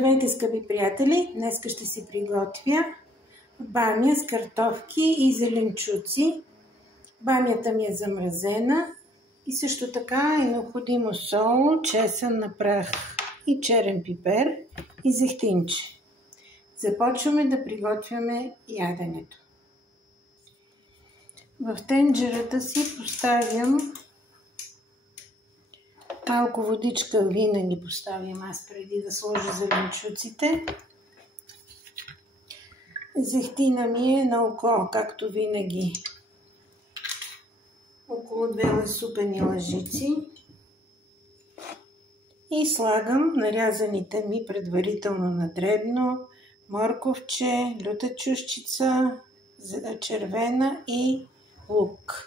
Здравейте, скъпи приятели! Днес ще си приготвя бамя с картофки и зеленчуци. Бамята ми е замразена и също така е необходимо сол, чесън на прах и черен пипер и зехтинче. Започваме да приготвяме яденето. В тенджерата си поставям малко водичка, винаги поставям аз преди да сложа зеленчуците. Зехтина ми е на око, както винаги. Около 2 ласупени лъжици. И слагам нарязаните ми предварително на дребно морковче, люта чушчица, червена и лук.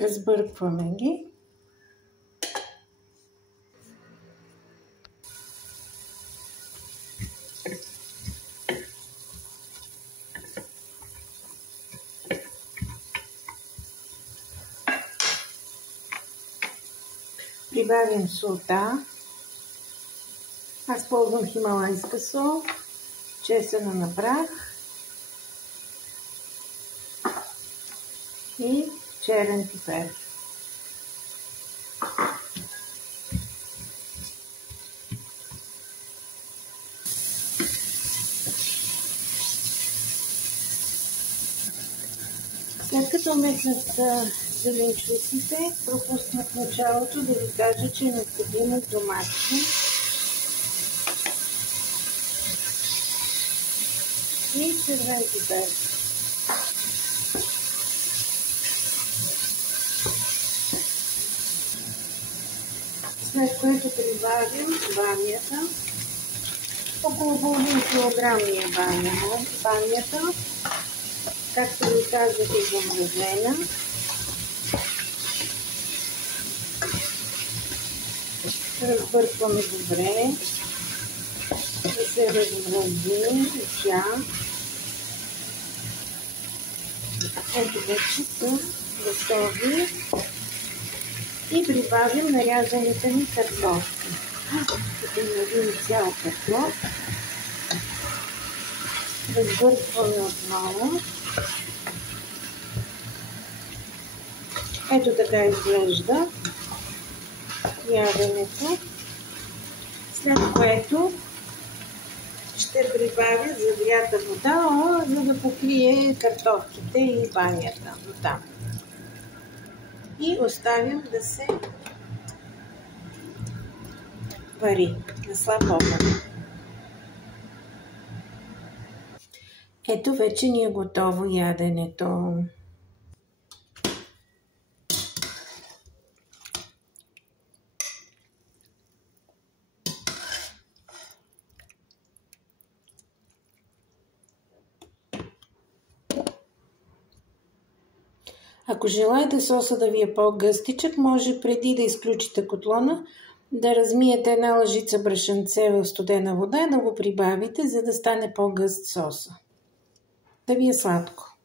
Разбъркваме ги. Прибавим солта. Аз ползвам хималайска сол, чесъна на прах и черен пипер. След като метнат зеленчуците, пропуснах в началото да ви кажа, че е необходимо домати и червен пипер. След което прибавим бамята. Около половин килограм ми е бамята. Както ви казах, е замразена. Разбъркваме добре, да се размрази и тя. Ето вече са готови. И прибавим нарязаните ми картофки. Тук има един цял картоф. Разбъркваме отново. Ето така изглежда яденето. След което ще прибавя загрята вода, за да покрие картофките и бамята до там. И оставям да се вари на слаб огън. Ето вече ни е готово яденето. Ако желаете соса да ви е по-гъстичък, може преди да изключите котлона да размиете една лъжица брашънце в студена вода и да го прибавите, за да стане по-гъст соса. Да ви е сладко.